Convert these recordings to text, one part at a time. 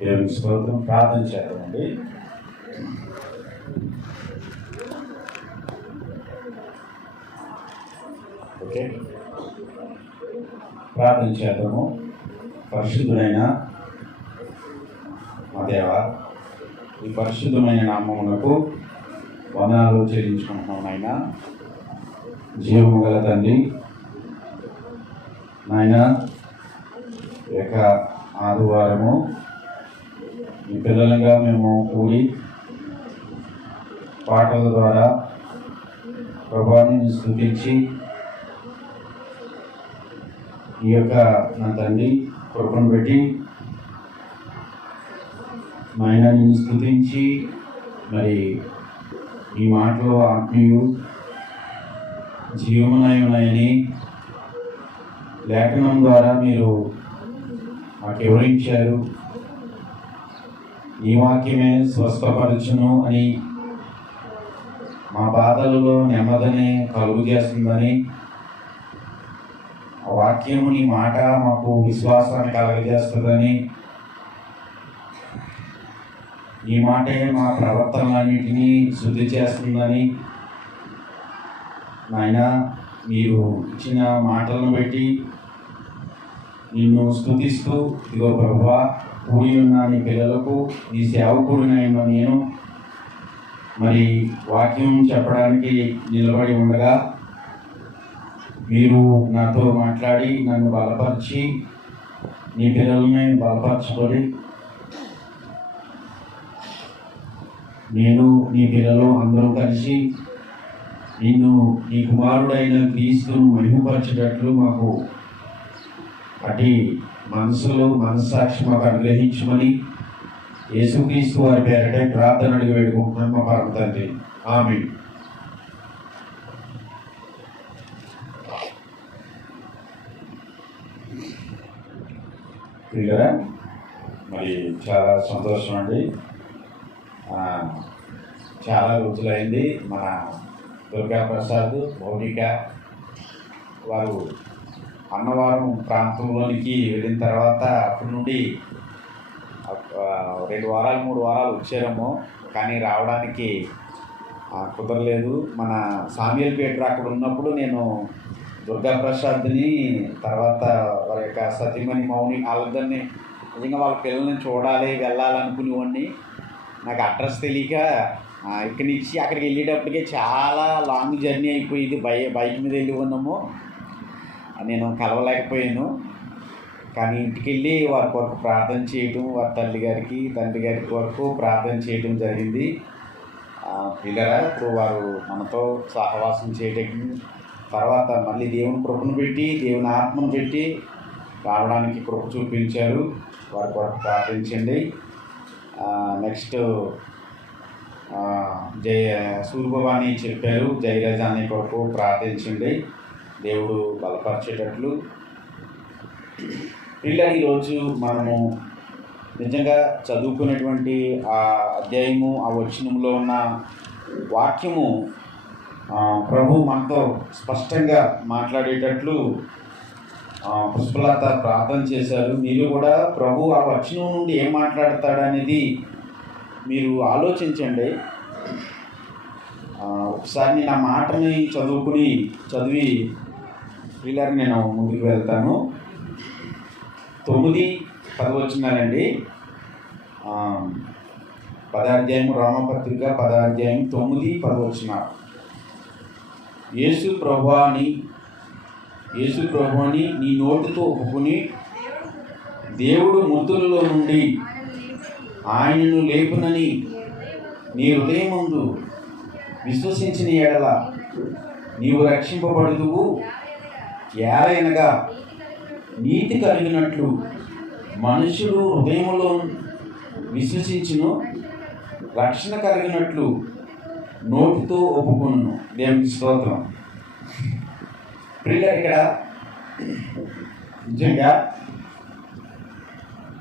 దేవుని స్తోత్రం. ప్రార్థన చేద్దామండి. ఓకే, ప్రార్థన చేద్దాము. పరిశుద్ధుడైన మా దేవ, ఈ పరిశుద్ధమైన నామమునకు వందనాలు చెల్లించుకుంటున్నాం నాయన. జీవము గల తండ్రి నాయన, యొక్క ఆదివారము ఈ పిల్లలుగా మేము కూడి పాటల ద్వారా ప్రభువుని స్తుతించి ఈ యొక్క నా తండ్రి కృపను పెట్టి నాయన నిన్ను స్తుతించి మరి ఈ మాటలో ఆత్మీయు జీవమునయున్నాయని లేఖనం ద్వారా మీరు మాకు వివరించారు. ఈ వాక్యమే స్వస్థపరచును అని, మా బాధలలో నెమ్మదిని కలుగు చేస్తుందని, ఆ వాక్యము నీ మాట మాకు విశ్వాసాన్ని కలగజేస్తుందని, ఈ మాటే మా ప్రవర్తనలన్నింటినీ శుద్ధి చేస్తుందని నాయన మీరు ఇచ్చిన మాటలను బట్టి నిన్ను స్తుతిస్తూ, ఇదిగో ప్రభువా, కూడి ఉన్న నీ పిల్లలకు నీ సేవకుడినైనా నేను మరి వాక్యం చెప్పడానికి నిలబడి ఉండగా మీరు నాతో మాట్లాడి నన్ను బలపరిచి నీ పిల్లలని బలపరచుకొని నేను నీ పిల్లలు అందరూ కలిసి నిన్ను నీ కుమారుడైన క్రీస్తును మహిమపరచేటట్లు మాకు అటు మనస్సాక్షి మాకు అనుగ్రహించమని యేసుక్రీస్తు వారి పేరట ప్రార్థన అడిగి వేడుకుంటున్నాను మా పరమ తండ్రి. ఆమేన్. క్లియరా? మరి చాలా సంతోషం అండి. చాలా రోజులైంది మన దుర్గా ప్రసాద్ మౌనిక వారు అన్నవరం ప్రాంతంలోనికి వెళ్ళిన తర్వాత అప్పటి నుండి 2 వారాలు 3 వారాలు వచ్చారేమో, కానీ రావడానికి కుదరలేదు. మన సామ్యుయల్ పీటర్ అక్కడ ఉన్నప్పుడు నేను దుర్గా ప్రసాద్ని, తర్వాత వారి యొక్క సతీమణి మౌని వాళ్ళిద్దరిని నిజంగా వాళ్ళ పిల్లల్ని చూడాలి వెళ్ళాలనుకునేవాడిని. నాకు అడ్రస్ తెలియక ఇక్కడి నుంచి అక్కడికి వెళ్ళేటప్పటికే చాలా లాంగ్ జర్నీ అయిపోయింది. బైక్ మీద వెళ్ళి ఉన్నాము, నేను కలవలేకపోయాను. కానీ ఇంటికి వెళ్ళి వారి కొరకు ప్రార్థన చేయటం, వారి తండ్రి గారి కొరకు ప్రార్థన చేయటం జరిగింది. పిల్లరా, ఇప్పుడు వారు మనతో సహవాసం చేయటం తర్వాత మళ్ళీ దేవుని కృపను పెట్టి, దేవుని ఆత్మను పెట్టి రావడానికి కృప చూపించారు. వారి కొరకు ప్రార్థించండి. నెక్స్ట్ సూర్యభవాని చెప్పారు, జయరాజాన్ని కొరకు ప్రార్థించండి, దేవుడు బలపరిచేటట్లు. పిల్లలు, ఈరోజు మనము నిజంగా చదువుకునేటువంటి ఆ అధ్యాయము, ఆ వచనంలో ఉన్న వాక్యము ప్రభు మనతో స్పష్టంగా మాట్లాడేటట్లు పుష్పలత ప్రార్థన చేశారు. మీరు కూడా ప్రభు ఆ వచనం నుండి ఏం మాట్లాడతాడనేది మీరు ఆలోచించండి. ఒకసారి నేను ఆ మాటని చదివి పిల్లలు నేను ముందుకు వెళ్తాను. 9-10 వచనాలండి. 10వ అధ్యాయం రోమపత్రిక 10వ అధ్యాయం 9-10 వచనాలు. యేసు ప్రభువుని నీ నోటితో ఒప్పుకొని దేవుడు మృతులలో నుండి ఆయనను లేపునని నీ హృదయమందు విశ్వసించిన ఎడల నీవు రక్షింపబడుదువు. ఏలయనగా నీతి కలిగినట్లు మనుషుడు హృదయములో విశ్వసించును, రక్షణ కలిగినట్లు నోటితో ఒప్పుకొనును. దేవునికి స్తోత్రం. ప్రియులారా, ఇక్కడ నిజంగా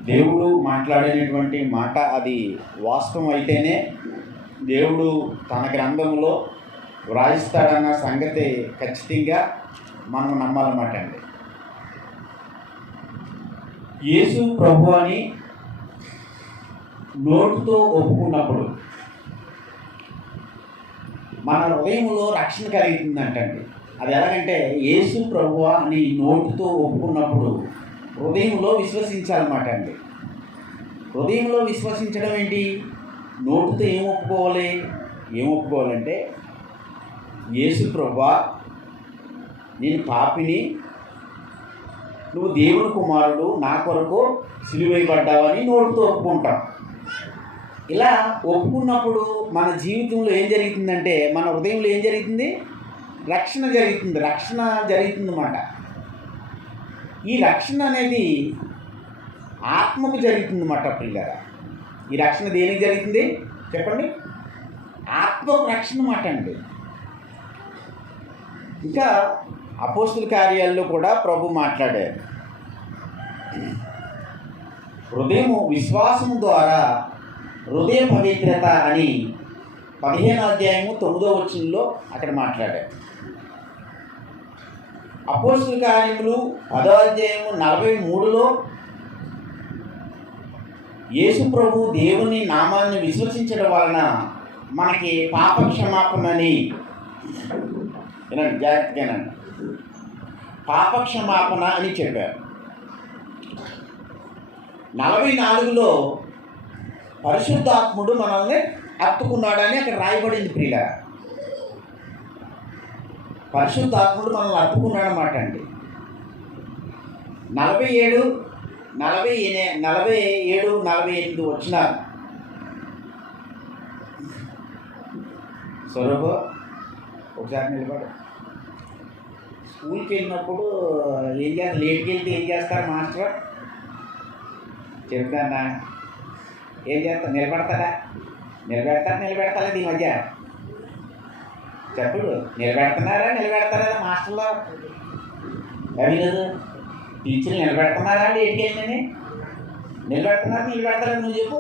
దేవుడు మాట్లాడేటువంటి మాట అది వాస్తవం అయితేనే దేవుడు తన గ్రంథంలో వ్రాయిస్తాడన్న సంగతి ఖచ్చితంగా మనం నమ్మాలన్నమాట అండి. యేసు ప్రభు అని నోటితో ఒప్పుకున్నప్పుడు మన హృదయంలో రక్షణ కలుగుతుందంటండి. అది ఎలాగంటే యేసు ప్రభువా అని నోటితో ఒప్పుకున్నప్పుడు హృదయంలో విశ్వసించాలన్నమాట అండి. హృదయంలో విశ్వసించడం ఏంటి? నోటితో ఏం ఒప్పుకోవాలంటే యేసు ప్రభువా నేను పాపిని, నువ్వు దేవుని కుమారుడు, నా కొరకు సిలువైపడ్డావని నోటితో ఒప్పుకుంటాం. ఇలా ఒప్పుకున్నప్పుడు మన జీవితంలో ఏం జరుగుతుందంటే మన హృదయంలో ఏం జరుగుతుంది? రక్షణ జరుగుతుందన్నమాట. ఈ రక్షణ అనేది ఆత్మకు జరుగుతుందన్నమాట పిల్లరా. ఈ రక్షణ దేనికి జరుగుతుంది చెప్పండి? ఆత్మకు రక్షణ మాట అండి. ఇంకా అపోస్తుల కార్యాల్లో కూడా ప్రభు మాట్లాడారు. విశ్వాసము ద్వారా హృదయ పవిత్రత అని 15వ అధ్యాయము 9వ వచనంలో అక్కడ మాట్లాడారు. అపోస్తుల కార్యములు 10వ అధ్యాయము 43లో యేసు ప్రభు దేవుని నామాన్ని విశ్వసించడం వలన మనకి పాప క్షమాపణని వినండి, జాగ్రత్తగానండి, పాప క్షమాపణ అని చెప్పారు. 44లో పరిశుద్ధాత్ముడు మనల్ని హత్తుకున్నాడని అక్కడ రాయబడింది ప్రియుల. పరిశుద్ధాత్ముడు మనల్ని హత్తుకున్నాడన్నమాట అండి. 47, 48 వచ్చినారు. స్వరూపు ఒకసారి నిలబడు. స్కూల్కి వెళ్ళినప్పుడు ఏం చేస్తారు? లేట్కి వెళ్తే ఏం చేస్తారు మాస్టర్? చెప్తానా? ఏం చేస్తారు? నిలబెడతారా ఈ మధ్య? చెప్పుడు నిలబెడతారా మాస్టర్లో? అవి లేదు, టీచర్లు నిలబెడుతున్నారా? లేట్కి వెళ్ళిందని నిలబెడతారా? నువ్వు చెప్పు.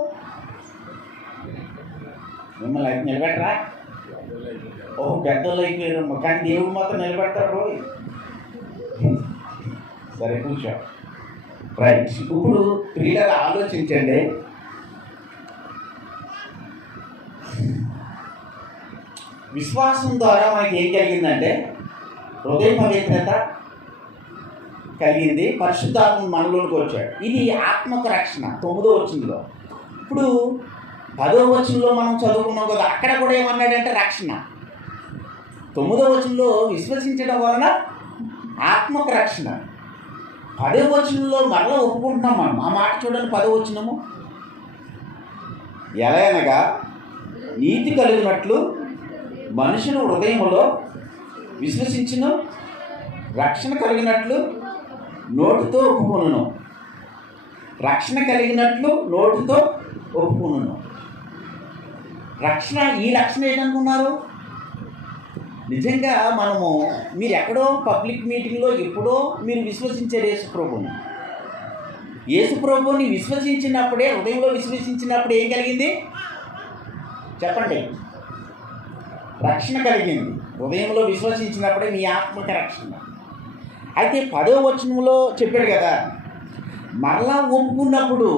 మిమ్మల్ని అయితే నిలబెట్టరా? ఓహో, పెద్దోళ్ళు అయిపోయారు, కానీ దేవుడు మాత్రం నిలబెడతారు రోజు. సరే కూర్చో. రైట్. ఇప్పుడు పిల్లలు ఆలోచించండి. విశ్వాసం ద్వారా మనకి ఏం కలిగిందంటే హృదయ పవిత్రత కలిగింది, పరిశుద్ధాత్మ మనలోనికి వచ్చాడు. ఇది ఆత్మక రక్షణ 9వ వచనంలో. ఇప్పుడు 10వ వచనంలో మనం చదువుకున్నాం కదా, అక్కడ కూడా ఏమన్నాడంటే రక్షణ. 9వ వచనంలో విశ్వసించడం వలన ఆత్మక రక్షణ. 10వ వచనంలో మరలా ఒప్పుకుంటున్నాం మనం. ఆ మాట చూడండి, 10వ వచనము. ఎలా అనగా నీతి కలిగినట్లు మనుషులు హృదయములో విశ్వసించిన రక్షణ కలిగినట్లు నోటితో ఒప్పుకొనును. రక్షణ కలిగినట్లు నోటితో ఒప్పుకొనును. రక్షణ, ఈ రక్షణ ఏంటనుకున్నారు? నిజంగా మీరు ఎక్కడో పబ్లిక్ మీటింగ్లో ఎప్పుడో మీరు విశ్వసించారు యేసు ప్రభువుని విశ్వసించినప్పుడే, హృదయంలో విశ్వసించినప్పుడు ఏం కలిగింది చెప్పండి? రక్షణ కలిగింది. హృదయంలో విశ్వసించినప్పుడే మీ ఆత్మక రక్షణ. అయితే 10వ వచనంలో చెప్పాడు కదా, మరలా ఒప్పుకున్నప్పుడు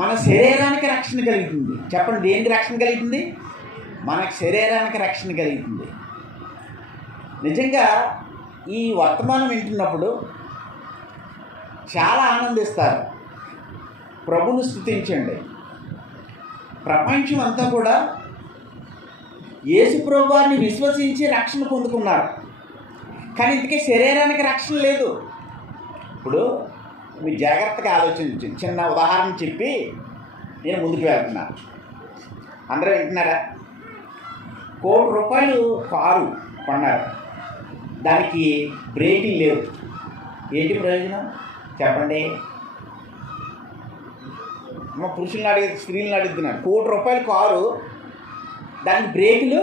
మన శరీరానికి రక్షణ కలుగుతుంది. చెప్పండి, దేనికి రక్షణ కలుగుతుంది? మనకు శరీరానికి రక్షణ కలుగుతుంది. నిజంగా ఈ వర్తమానం వింటున్నప్పుడు చాలా ఆనందిస్తారు. ప్రభువును స్తుతించండి. ప్రపంచం అంతా కూడా యేసు ప్రభువుని విశ్వసించి రక్షణ పొందుకున్నారు, కానీ ఇంతకీ శరీరానికి రక్షణ లేదు. ఇప్పుడు మీరు జాగ్రత్తగా ఆలోచించి చిన్న ఉదాహరణ చెప్పి నేను ముందుకు వెళ్తున్నాను. అందరూ వింటున్నారా? ₹1,00,00,000 కారు కొన్నారు, దానికి బ్రేకులు లేవు. ఏంటి ప్రయోజనం చెప్పండి? మా పురుషులను అడిగి స్త్రీలను అడుగుతున్నాను. ₹1,00,00,000 కారు, దానికి బ్రేకులు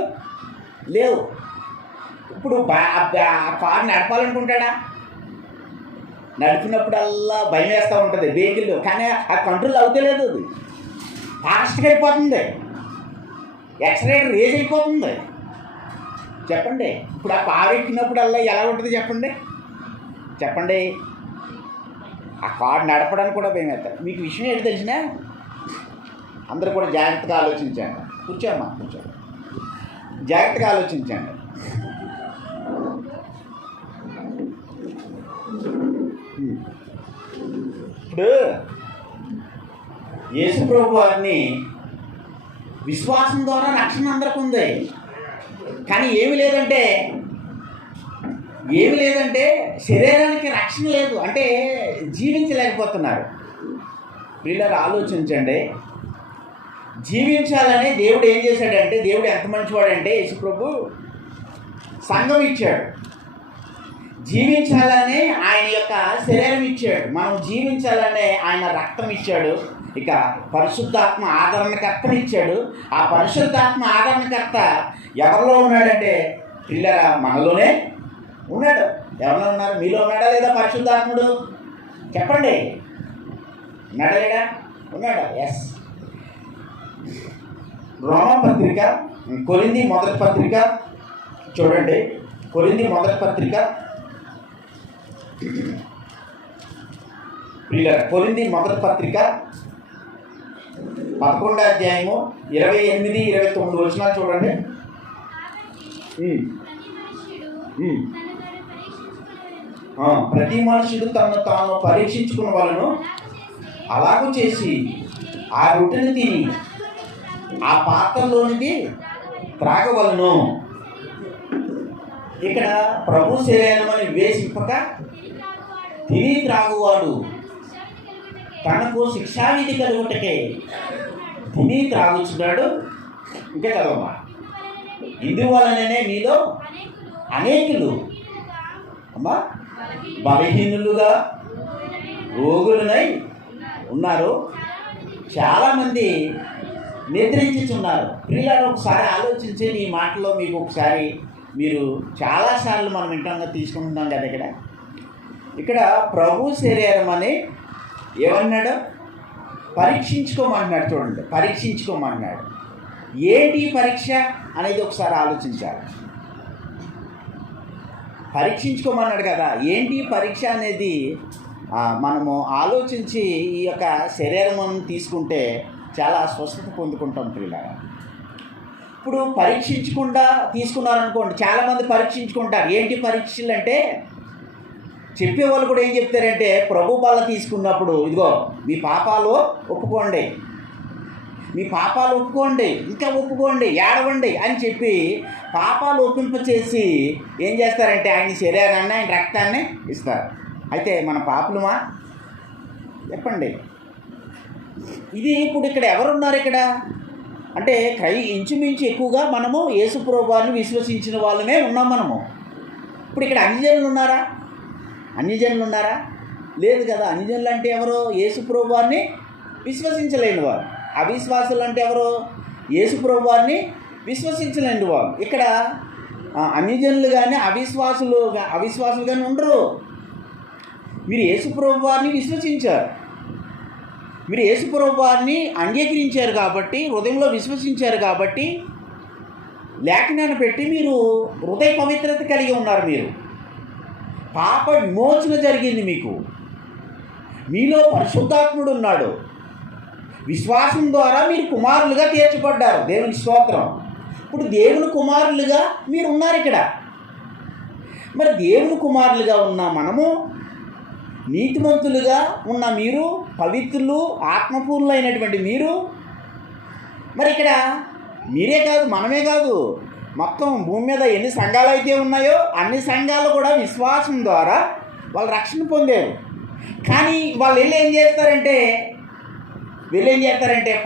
లేవు. ఇప్పుడు కారు నడపాలనుకుంటాడా? నడిపినప్పుడల్లా భయం వేస్తూ ఉంటుంది, బ్రేకులు, కానీ ఆ కంట్రోల్ అవుతలేదు. అది ఫాస్ట్గా అయిపోతుంది, యాక్సిడెంట్ రేజ్ అయిపోతుంది. చెప్పండి, ఇప్పుడు ఆ కారు ఎక్కినప్పుడల్లా ఎలా ఉంటుంది చెప్పండి? ఆ కారు నడపడానికి కూడా భయం వేస్తారు. మీకు విషయం ఏంటి తెలిసినా, అందరూ కూడా జాగ్రత్తగా ఆలోచించండి. కూర్చోమ్మా, కూర్చో. జాగ్రత్తగా ఆలోచించండి. ఇప్పుడు యేసు ప్రభు వారిని విశ్వాసం ద్వారా రక్షణ అందరికి ఉంది. కానీ ఏమి లేదంటే శరీరానికి రక్షణ లేదు, అంటే జీవించలేకపోతున్నారు. వీళ్ళని ఆలోచించండి. జీవించాలని దేవుడు ఏం చేశాడంటే, దేవుడు ఎంత మంచివాడంటే యేసు ప్రభు సంఘం ఇచ్చాడు. జీవించాలని ఆయన యొక్క శరీరం ఇచ్చాడు. మనం జీవించాలనే ఆయన రక్తం ఇచ్చాడు. ఇక పరిశుద్ధాత్మ ఆదరణకర్తని ఇచ్చాడు. ఆ పరిశుద్ధాత్మ ఆదరణకర్త ఎవరిలో ఉన్నాడంటే పిల్లరా మనలోనే ఉన్నాడు. ఎవరిలో ఉన్నారు? మీలో ఉన్నాడా లేదా పరిశుద్ధాత్ముడు? చెప్పండి. ఉన్నాడా లేదా? ఉన్నాడా? ఎస్. రోమపత్రిక, కొరింథీ మొదటి పత్రిక చూడండి. కొరింథీ మొదటి పత్రిక, కొరింథీ మొదటి పత్రిక 11వ అధ్యాయము 28, 29 వచనాలు చూడండి. ప్రతి మనుషుడు తను తాను పరీక్షించుకున్న వాళ్ళను అలాగూ చేసి ఆ రొట్టెను తిని ఆ పాత్రలోనిది త్రాగవలను. ఇక్కడ ప్రభు శరీరమని వేసింపక తిని త్రాగువాడు తనకు శిక్షావిధి కలుగుటకే తిని త్రాగుచున్నాడు. ఇంకా చదవమా. ఇందువలననే మీలో అనేకులు అమ్మా బలహీనులుగా రోగులునై ఉన్నారు, చాలామంది నిద్రించుచున్నారు. పిల్లలు ఒకసారి ఆలోచించి ఈ మాటలో మీకు ఒకసారి మీరు చాలాసార్లు మనం వింటాంగా తీసుకుంటున్నాం కదా. ఇక్కడ ప్రభు శరీరం అని ఏమన్నాడు? పరీక్షించుకోమన్నాడు. చూడండి, పరీక్షించుకోమన్నాడు. ఏంటి పరీక్ష అనేది ఒకసారి ఆలోచించాలి. పరీక్షించుకోమన్నాడు కదా, ఏంటి పరీక్ష అనేది మనము ఆలోచించి ఈ యొక్క శరీరం తీసుకుంటే చాలా స్వస్థత పొందుకుంటాం పిల్లలు. ఇప్పుడు పరీక్షించకుండా తీసుకున్నారనుకోండి, చాలామంది పరీక్షించుకుంటారు. ఏంటి పరీక్షలు అంటే చెప్పేవాళ్ళు కూడా ఏం చెప్తారంటే, ప్రభు బల్ల తీసుకున్నప్పుడు ఇదిగో మీ పాపాలు ఒప్పుకోండి, మీ పాపాలు ఒప్పుకోండి, ఇంకా ఒప్పుకోండి, ఏడవండి అని చెప్పి పాపాలు ఒప్పింపచేసి ఏం చేస్తారంటే ఆయన శరీరాన్ని ఆయన రక్తాన్ని ఇస్తారు. అయితే మన పాపులమా చెప్పండి. ఇది ఇప్పుడు ఇక్కడ ఎవరున్నారు ఇక్కడ అంటే ఇంచుమించు ఎక్కువగా మనము యేసు ప్రభువుని విశ్వసించిన వాళ్ళమే ఉన్నాం మనము. ఇప్పుడు ఇక్కడ అన్యజనులు ఉన్నారా? అన్యజనులు ఉన్నారా? లేదు కదా. అన్యజనులు అంటే ఎవరు? యేసు ప్రభువుని విశ్వసించలేని వారు. అవిశ్వాసులు అంటే ఎవరు? యేసు ప్రభువుని విశ్వసించలేని వారు. ఇక్కడ అన్యజనులు కానీ అవిశ్వాసులు కానీ ఉండరు. మీరు యేసు ప్రభువుని విశ్వసించారు, మీరు యేసు ప్రభువుని అంగీకరించారు కాబట్టి, హృదయంలో విశ్వసించారు కాబట్టి లేఖనాన్ని పెట్టి మీరు హృదయ పవిత్రత కలిగి ఉన్నారు. మీరు పాప విమోచన జరిగింది. మీలో పరిశుద్ధాత్ముడు ఉన్నాడు. విశ్వాసం ద్వారా మీరు కుమారులుగా తీర్చబడ్డారు. దేవుని స్తోత్రం. ఇప్పుడు దేవుని కుమారులుగా మీరు ఉన్నారు ఇక్కడ. మరి దేవుని కుమారులుగా ఉన్న మనము, నీతిమంతులుగా ఉన్న మీరు, పవిత్రులు ఆత్మపూర్ణులైనటువంటి మీరు, మరి ఇక్కడ మీరే కాదు, మనమే కాదు, మొత్తం భూమి మీద ఎన్ని సంఘాలు అయితే ఉన్నాయో అన్ని సంఘాలు కూడా విశ్వాసం ద్వారా వాళ్ళు రక్షణ పొందారు. కానీ వాళ్ళు ఏం చేస్తారంటే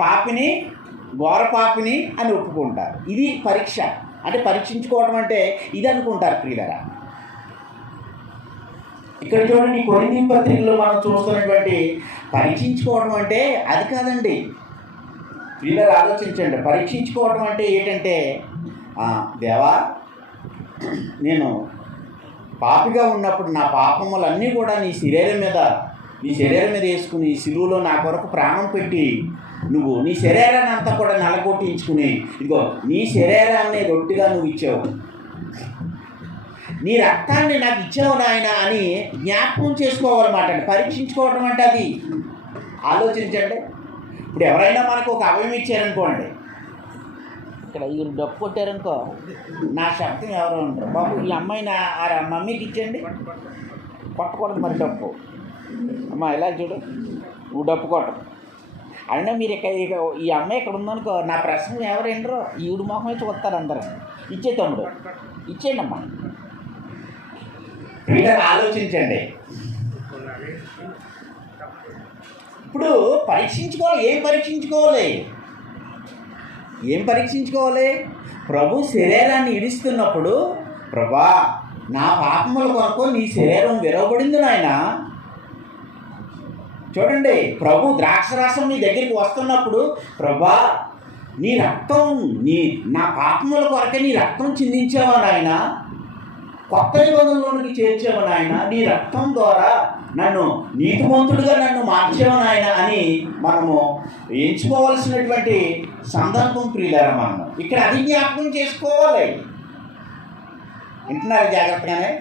పాపిని, ఘోర పాపిని అని ఒప్పుకుంటారు. ఇది పరీక్ష. అంటే పరీక్షించుకోవడం అంటే ఇది అనుకుంటారు ప్రియులారా. ఇక్కడ చూడండి, కొరింథీ పత్రికలో మనం చూస్తున్నటువంటి పరీక్షించుకోవడం అంటే అది కాదండి. ప్రియులారా ఆలోచించండి. పరీక్షించుకోవడం అంటే ఏంటంటే, దేవా నేను పాపిగా ఉన్నప్పుడు నా పాపములన్నీ కూడా నీ శరీరం మీద వేసుకుని సిలువలో నా కొరకు ప్రాణం పెట్టి నువ్వు నీ శరీరాన్ని అంతా కూడా నలగొట్టించుకుని ఇదిగో నీ శరీరాన్ని రొట్టిగా నువ్వు ఇచ్చావు, నీ రక్తాన్ని నాకు ఇచ్చావు నాయన అని జ్ఞాపకం చేసుకోవాలన్నమాట. పరీక్షించుకోవడం అంటే అది. ఆలోచించండి. ఇప్పుడు ఎవరైనా మనకు ఒక అవయం ఇచ్చారనుకోండి, ఇక్కడ ఈ డప్పు కొట్టారనుకో, నా శబ్దం ఎవరు ఉంటారు, బాబు ఈ అమ్మాయి నా మమ్మీకి ఇచ్చేయండి, కొట్టకూడదు మరి డప్పు, అమ్మ ఇలా చూడు నువ్వు డప్పు కొట్టదు. అయినా మీరు ఇక ఈ అమ్మాయి ఇక్కడ ఉందనుకో, నా ప్రశ్న ఎవరు ఏంటో ఈవిడ మొహం వచ్చి వస్తారు అందరూ, ఇచ్చే తమ్ముడు ఇచ్చేయండి అమ్మా. ఆలోచించండి. ఇప్పుడు పరీక్షించుకోవాలి. ఏం పరీక్షించుకోవాలి? ప్రభు శరీరాన్ని ఇడుస్తున్నప్పుడు, ప్రభా నా పాపముల కొరకు నీ శరీరం విరవబడింది నాయన. చూడండి, ప్రభు ద్రాక్షరసం నీ దగ్గరికి వస్తున్నప్పుడు, ప్రభా నీ రక్తం నా పాపముల కొరకే నీ రక్తం చిందించావా నాయన, కొత్త నిబంధనలోనికి చేర్చావు నాయన, నీ రక్తం ద్వారా నన్ను నీతిమంతుడిగా నన్ను మార్చావు నాయన అని మనము ఎంచుకోవాల్సినటువంటి సందర్భం ప్రియులారా. మనం ఇక్కడ అది జ్ఞాపకం చేసుకోవాలి. వింటున్నారు జాగ్రత్తగానే.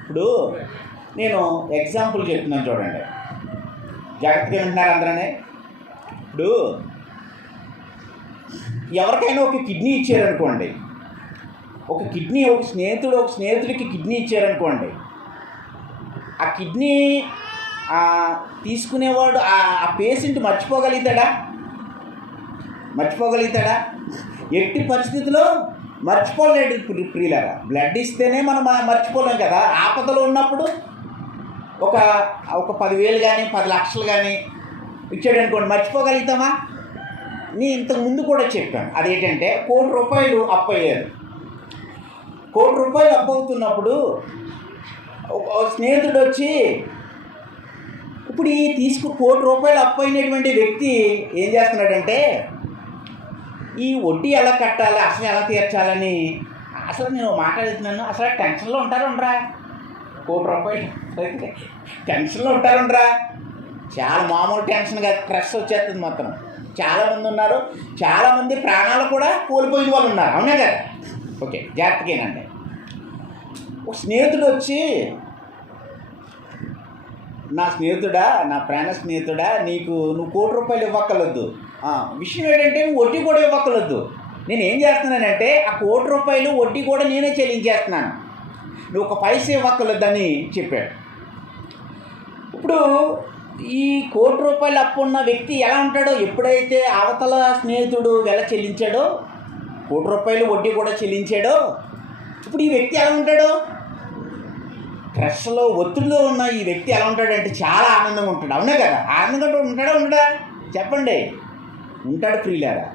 ఇప్పుడు నేను ఎగ్జాంపుల్ చెప్తున్నాను చూడండి, జాగ్రత్తగా వింటున్నారు అందరనే. ఇప్పుడు ఎవరికైనా ఒక కిడ్నీ ఇచ్చారనుకోండి, ఒక స్నేహితుడికి కిడ్నీ ఇచ్చారనుకోండి, ఆ కిడ్నీ తీసుకునేవాడు ఆ పేషెంట్ మర్చిపోగలుగుతాడా? ఎట్టి పరిస్థితిలో మర్చిపోలేడు ప్రియులారా. బ్లడ్ ఇస్తేనే మనం మర్చిపోలేం కదా. ఆపదలో ఉన్నప్పుడు ఒక 10,000 కానీ 10 లక్షలు కానీ ఇచ్చాడు అనుకోండి, మర్చిపోగలుగుతామా? నేను ఇంతకు ముందు కూడా చెప్పాను, అదేంటంటే ₹1,00,00,000 అప్పు అయ్యారు. ₹1,00,00,000 అప్పు అవుతున్నప్పుడు స్నేహితుడు వచ్చి, ఇప్పుడు ఈ ₹1,00,00,000 అప్పు అయినటువంటి వ్యక్తి ఏం చేస్తున్నాడంటే, ఈ వడ్డీ ఎలా కట్టాలి, అసలు ఎలా తీర్చాలని, అసలు నేను మాట్లాడుతున్నాను, అసలు టెన్షన్లో ఉంటారుండ్రా, ₹1,00,00,000 టెన్షన్లో ఉంటారుండ్రా. చాలా మామూలు టెన్షన్గా స్ట్రెస్ వచ్చేస్తుంది మొత్తం. చాలామంది ఉన్నారు, చాలామంది ప్రాణాలు కూడా కోల్పోయిన వాళ్ళు ఉన్నారు, అవునా కదా? ఓకే, జాగ్రత్తగానండి. ఒక స్నేహితుడు వచ్చి, నా ప్రాణ స్నేహితుడా, నువ్వు ₹1,00,00,000 ఇవ్వక్కర్లేదు. విషయం ఏంటంటే నువ్వు వడ్డీ కూడా ఇవ్వక్కర్లేదు. నేను ఏం చేస్తున్నానంటే ఆ ₹1,00,00,000 వడ్డీ కూడా నేనే చెల్లించేస్తున్నాను, నువ్వు ఒక పైసా ఇవ్వక్కర్లేదని చెప్పాడు. ఇప్పుడు ఈ ₹1,00,00,000 అప్పు ఉన్న వ్యక్తి ఎలా ఉంటాడో, ఎప్పుడైతే అవతల స్నేహితుడు వెల చెల్లించాడో, ₹1,00,00,000 వడ్డీ కూడా చెల్లించాడో, ఇప్పుడు ఈ వ్యక్తి ఎలా ఉంటాడు? స్ట్రెస్లో ఒత్తిడిలో ఉన్న ఈ వ్యక్తి ఎలా ఉంటాడంటే చాలా ఆనందంగా ఉంటాడు, అవునా కదా? ఆనందంగా ఉండడా? చెప్పండి. ఉంటాడు ప్రియులారా.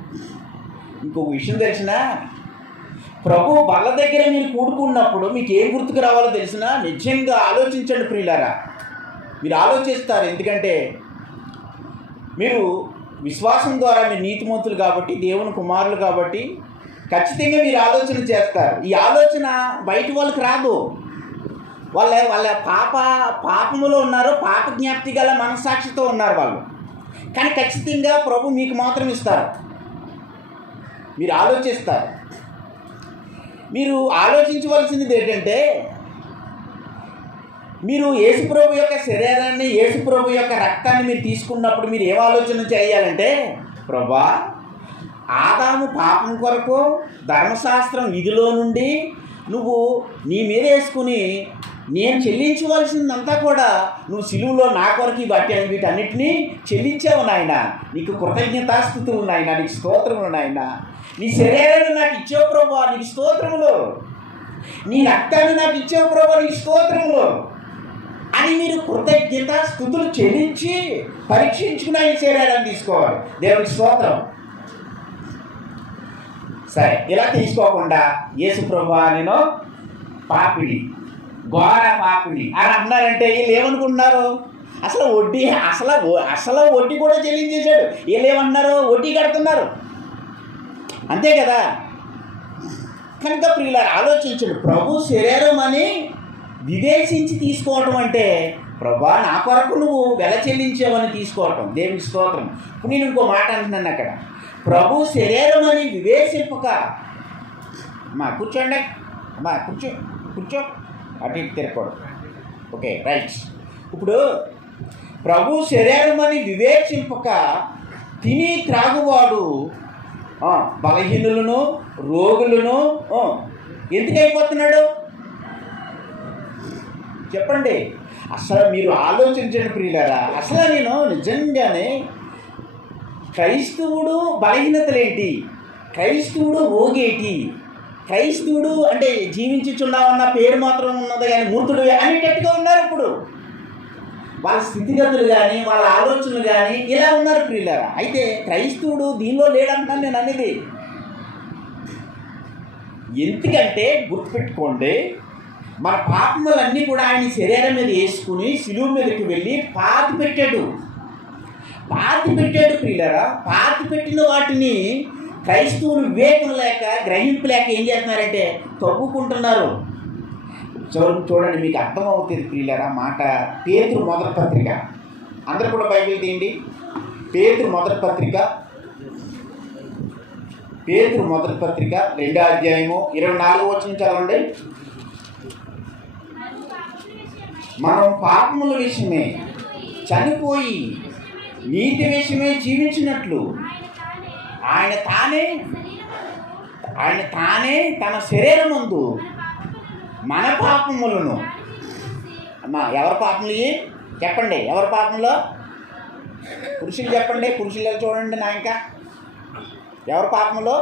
ఇంకొక విషయం తెలిసినా, ప్రభు బల్ల దగ్గర మీరు కూడుకున్నప్పుడు మీకు ఏం గుర్తుకు రావాలో తెలిసినా నిజంగా ఆలోచించండి ప్రియులారా. మీరు ఆలోచిస్తారు, ఎందుకంటే మీరు విశ్వాసం ద్వారా మీరు నీతిమంతులు కాబట్టి, దేవుని కుమారులు కాబట్టి ఖచ్చితంగా మీరు ఆలోచన చేస్తారు. ఈ ఆలోచన బయట వాళ్ళకి రాదు. వాళ్ళ పాపములో ఉన్నారు, పాప జ్ఞాప్తి గల మనస్సాక్షితో ఉన్నారు వాళ్ళు. కానీ ఖచ్చితంగా ప్రభు మీకు మాత్రం ఇస్తారు. మీరు ఆలోచిస్తారు. మీరు ఆలోచించవలసింది ఏంటంటే, మీరు యేసుప్రభు యొక్క శరీరాన్ని, యేసుప్రభు యొక్క రక్తాన్ని మీరు తీసుకున్నప్పుడు మీరు ఏం ఆలోచన చేయాలంటే, ప్రభా ఆదాము పాపం కొరకు ధర్మశాస్త్రం విధిలో నుండి నువ్వు నీ మీద వేసుకుని నేను చెల్లించవలసిందంతా కూడా నువ్వు సిలువలో నా కొరకు వీటన్నిటినీ చెల్లించావు నాయన. నీకు కృతజ్ఞతాస్థుతులు నాయన, నీకు స్తోత్రములు నాయన. నీ శరీరాన్ని నాకు ఇచ్చావు ప్రభువా, నీకు స్తోత్రములు. నీ రక్తాన్ని నాకు ఇచ్చావు ప్రభువా, నీకు స్తోత్రములు అని మీరు కృతజ్ఞతాస్థుతులు చెల్లించి పరీక్షించుకుని ఈ శరీరాన్ని తీసుకోవాలి. దేవునికి స్తోత్రం. సరే, ఇలా తీసుకోకుండా యేసు ప్రభువా నేను పాపిడి, ఘోర పాపిడి అని అంటున్నారంటే వీళ్ళు ఏమనుకుంటున్నారు? అసలు వడ్డీ కూడా చెల్లించేశాడు. వీళ్ళు ఏమంటున్నారు? వడ్డీ కడుతున్నారు, అంతే కదా? కనుక ప్రియులారా ఆలోచించండి. ప్రభు శరీరం అని వివేచించి తీసుకోవటం అంటే, ప్రభా నా కొరకు నువ్వు వెల చెల్లించావని తీసుకోవటం. దేవుని స్తోత్రం. ఇప్పుడు నేను ఇంకో మాట అంటున్నాను అక్కడ, ప్రభు శరీరం అని వివేచింపక, అమ్మా కూర్చోండి, అమ్మా కూర్చో అటు ఇటు తిరగకూడదు. Okay, right. ఇప్పుడు ప్రభు శరీరం అని వివేచింపక తిని త్రాగువాడు బలహీనులను రోగులను ఎందుకు అయిపోతున్నాడు చెప్పండి. అసలు మీరు ఆలోచించండి ప్రియులారా. అసలు నేను నిజంగానే క్రైస్తవుడు బలహీనతలేంటి, క్రైస్తవుడు రోగేటి, క్రైస్తవుడు అంటే జీవించుచున్నామన్న పేరు మాత్రం ఉన్నది కానీ మూర్తుడు అనేటట్టుగా ఉన్నారు ఇప్పుడు. వాళ్ళ స్థితిగతులు కానీ వాళ్ళ ఆలోచనలు కానీ ఇలా ఉన్నారు ప్రియులారా. అయితే క్రైస్తవుడు దీనిలో లేడంటున్నాను నేను అనేది. ఎందుకంటే గుర్తుపెట్టుకోండి, మన పాపములన్నీ కూడా ఆయన శరీరం మీద వేసుకుని శిలువ మీదకి వెళ్ళి పాతి పెట్టాడు ప్రియులారా. పాతి పెట్టిన వాటిని క్రైస్తవులు వివేకం లేక గ్రహింపు లేక ఏం చేస్తున్నారంటే తవ్వుకుంటున్నారు. చూడండి మీకు అర్థమవుతుంది ప్రియులారా మాట. పేతురు మొదటి పత్రిక, అందరూ కూడా బైబిల్ తీయండి. పేతురు మొదటి పత్రిక 2వ అధ్యాయము 24వ వచనం చదవండి. మనం పాపముల విషయమే చనిపోయి నీతి విషయమే జీవించినట్లు ఆయన తానే తన శరీరమందు మన పాపములను ఎవరి పాపములు చెప్పండి, ఎవరి పాపంలో? పురుషులు చెప్పండి, పురుషులు చూడండి నా ఇంకా ఎవరి పాపములో?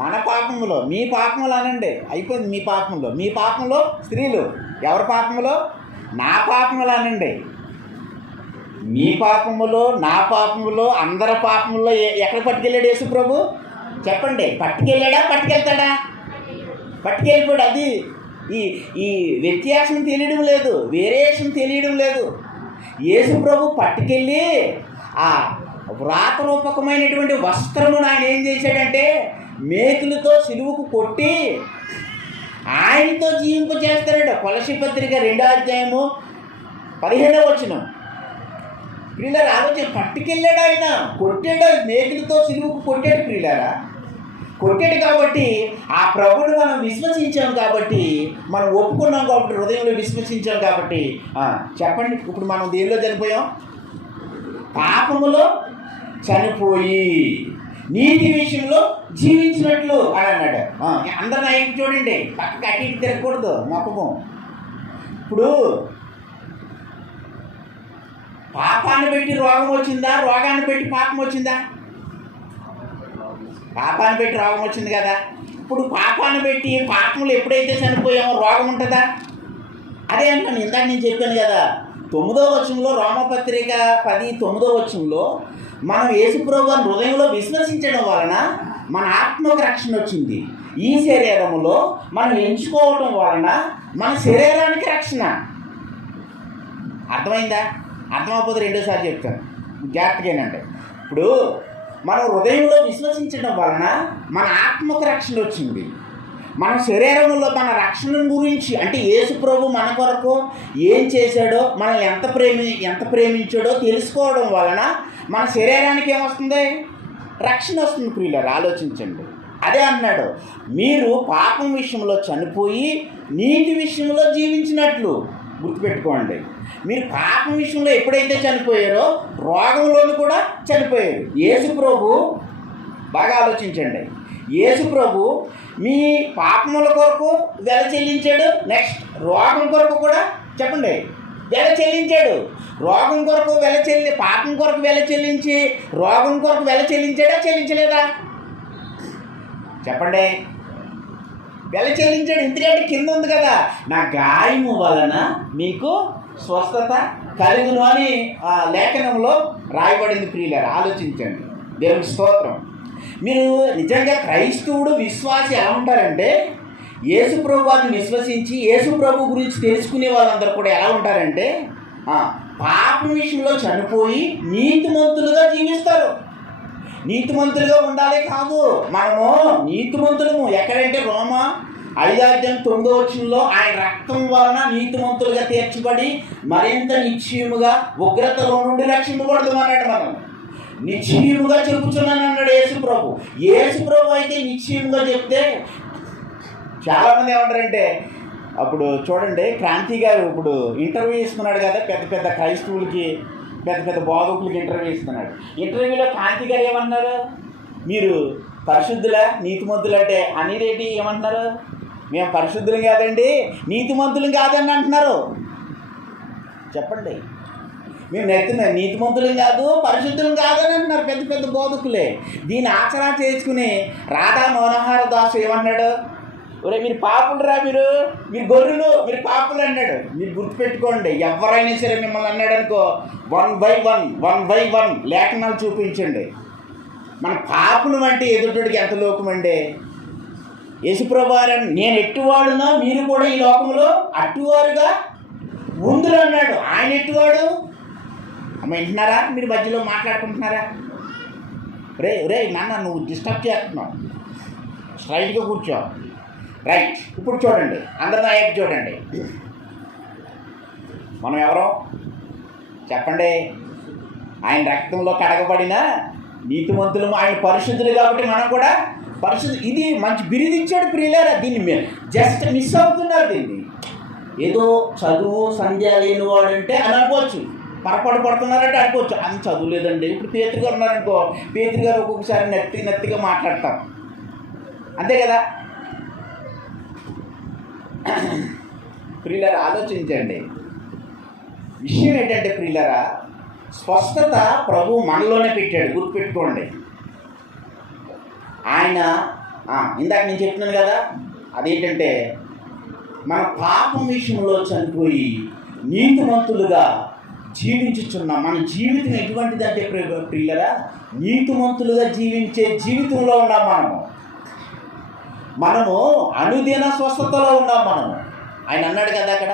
మన పాపములో. మీ పాపములు అనండి, అయిపోయింది. మీ పాపంలో స్త్రీలు ఎవరి పాపములో? నా పాపములు అనండి. మీ పాపములో నా పాపములో అందరి పాపములో ఎక్కడ పట్టుకెళ్ళాడు యేసు ప్రభు చెప్పండి? పట్టుకెళ్తాడా? పట్టుకెళ్ళిపోయాడు. అది ఈ వ్యత్యాసం తెలియడం లేదు, వేరియేషన్ తెలియడం లేదు. యేసు ప్రభు పట్టుకెళ్ళి ఆ వ్రాతరూపకమైనటువంటి వస్త్రమును ఆయన ఏం చేశాడంటే మేకులతో సిలువకు కొట్టి ఆయనతో జీవింపచేస్తాడట. కొలసీ పత్రిక 2వ అధ్యాయము 15వ వచనం. ప్రియులారా ఆలోచన, పట్టుకెళ్ళాడు ఆయన, కొట్టాడు, మేకులతో సిలువకు కొట్టాడు ప్రియులారా. కొట్టాడు కాబట్టి ఆ ప్రభుని మనం విశ్వసించాం కాబట్టి, మనం ఒప్పుకున్నాం కాబట్టి, హృదయంలో విశ్వసించాం కాబట్టి చెప్పండి ఇప్పుడు మనం దేనిలో చనిపోయాం? పాపములో చనిపోయి నీతి విషయంలో జీవించినట్లు అని అన్నాడు. అందరిని ఆయన చూడండి, పక్కకి అటు ఇటు తిరగకూడదు మొక్కము. ఇప్పుడు పాపాన్ని పెట్టి రోగం వచ్చిందా, రోగాన్ని పెట్టి పాపం వచ్చిందా? పాపాన్ని పెట్టి రోగం వచ్చింది కదా. ఇప్పుడు పాపాన్ని పెట్టి పాపములు ఎప్పుడైతే చనిపోయామో రోగం ఉంటుందా? అదే అంటాను, ఇందాక నేను చెప్పాను కదా 9వ వచనంలో, రోమపత్రిక 10:9వ వచనంలో మనం యేసుప్రభువుని హృదయంలో విశ్వసించడం వలన మన ఆత్మకు రక్షణ వచ్చింది. ఈ శరీరములో మనం ఎంచుకోవడం వలన మన శరీరానికి రక్షణ. అర్థమైందా? అర్థమైపోతే రెండోసారి చెప్తాను జాగ్రత్తగానంటే. ఇప్పుడు మనం హృదయంలో విశ్వసించడం వలన మన ఆత్మకు రక్షణ వచ్చింది. మన శరీరంలో మన రక్షణ గురించి అంటే యేసు ప్రభు మన కొరకు ఏం చేశాడో, మనల్ని ఎంత ప్రేమించాడో తెలుసుకోవడం వలన మన శరీరానికి ఏమొస్తుంది? రక్షణ వస్తుంది ప్రియులారా. ఆలోచించండి. అదే అన్నాడు, మీరు పాపం విషయంలో చనిపోయి నీతి విషయంలో జీవించినట్లు. గుర్తుపెట్టుకోండి, మీరు పాపం విషయంలో ఎప్పుడైతే చనిపోయారో రోగంలోనూ కూడా చనిపోయారు. యేసు ప్రభు బాగా ఆలోచించండి, యేసు ప్రభు మీ పాపముల కొరకు వెల చెల్లించాడు. నెక్స్ట్ రోగం కొరకు కూడా చెప్పండి వెల చెల్లించాడు. రోగం కొరకు పాపం కొరకు వెల చెల్లించి రోగం కొరకు వెల చెల్లించాడా, చెల్లించలేదా? చెప్పండి. వెల చెల్లించాడు. ఎందుకంటే కింద ఉంది కదా, నా గాయము వలన మీకు స్వస్థత కలుగును అని లేఖనంలో రాయబడింది ప్రియులారా. ఆలోచించండి. దేవుని స్తోత్రం. మీరు నిజంగా క్రైస్తవుడు విశ్వాసి ఎలా ఉంటారంటే, యేసు ప్రభు వారిని విశ్వసించి యేసు ప్రభు గురించి తెలుసుకునే వాళ్ళందరూ కూడా ఎలా ఉంటారంటే పాపం విషయంలో చనిపోయి నీతిమంతులుగా జీవిస్తారు. నీతిమంతులుగా ఉండాలి కాదు, మనము నీతిమంతులము ఎక్కడంటే రోమా 5వ అధ్యాయం 9వ వచనంలో ఆయన రక్తం వలన నీతిమంతులుగా తీర్చబడి మరింత నిశ్చయముగా ఉగ్రతలో నుండి రక్షింపబడదు అన్నాడు. మనం నిశ్చయముగా చెప్పుచున్నాను అన్నాడు యేసు ప్రభు. యేసు ప్రభు అయితే నిశ్చయముగా చెప్తే చాలామంది ఏమంటారంటే, అప్పుడు చూడండి క్రాంతి గారు ఇప్పుడు ఇంటర్వ్యూ ఇస్తున్నాడు కదా పెద్ద పెద్ద క్రైస్తవులకి, పెద్ద పెద్ద బోధకులకు ఇంటర్వ్యూ ఇస్తున్నాడు. ఇంటర్వ్యూలో కాంతి గారు ఏమన్నారు, మీరు పరిశుద్ధుల నీతిమంతులు అంటే అనేదేంటి ఏమంటున్నారు, మేము పరిశుద్ధులం కాదండి నీతిమంతులం కాదండి అంటున్నారు. చెప్పండి, మేము నీతిమంతులం కాదు పరిశుద్ధులం కాదని అంటున్నారు పెద్ద పెద్ద బోధకులే. దీన్ని ఆచరణ చేసుకుని రాధా మనోహర దాసు ఏమన్నాడు, ఒరే మీరు పాపులరా, మీరు గొర్రెలు, మీరు పాపులు అన్నాడు. మీరు గుర్తుపెట్టుకోండి, ఎవరైనా సరే మిమ్మల్ని అన్నాడు అనుకో, 1 by 1 లేఖనాలు చూపించండి. మన పాపులు అంటే ఎదుటికి ఎంత లోకమండి. యేసుప్రభువారు నేను ఎట్టువాడునో మీరు కూడా ఈ లోకంలో అట్టువారుగా ఉందురు అన్నాడు. ఆయన ఎట్టువాడు అమ్మ, వింటున్నారా? మీరు మధ్యలో మాట్లాడుకుంటున్నారా? రే నాన్న నువ్వు డిస్టర్బ్ చేస్తున్నావు, స్ట్రైట్గా కూర్చో. రైట్, ఇప్పుడు చూడండి, అందరి నాయకు చూడండి, మనం ఎవరో చెప్పండి. ఆయన రక్తంలో కడగబడిన నీతిమంతులు, ఆయన పరిశుద్ధులు కాబట్టి మనం కూడా పరిశుద్ధి. ఇది మంచి బిరుదిచ్చాడు ప్రియులారా. దీన్ని జస్ట్ మిస్ అవుతున్నారు. దీన్ని ఏదో చదువు సంధ్య లేని వాడు అంటే అని అనుకోవచ్చు, పొరపాటు పడుతున్నారంటే అనుకోవచ్చు. అంత చదువు లేదండి. ఇప్పుడు పేతురు గారు ఉన్నారనుకో, పేతురు గారు ఒక్కొక్కసారి నత్తిగా మాట్లాడతాం, అంతే కదా. ప్రియులారా ఆలోచించండి. విషయం ఏంటంటే ప్రియులారా, స్పష్టత ప్రభు మనలోనే పెట్టాడు, గుర్తుపెట్టుకోండి. ఆయన ఇందాక నేను చెప్తున్నాను కదా, అదేంటంటే మన పాపం విషయంలో చనిపోయి నీతిమంతులుగా జీవించుచున్నాం. మన జీవితం ఎటువంటిదంటే ప్రియులారా, నీతిమంతులుగా జీవించే జీవితంలో ఉన్నాం. మనము అనుదిన స్వస్థతలో ఉన్నాం. ఆయన అన్నాడు కదా అక్కడ,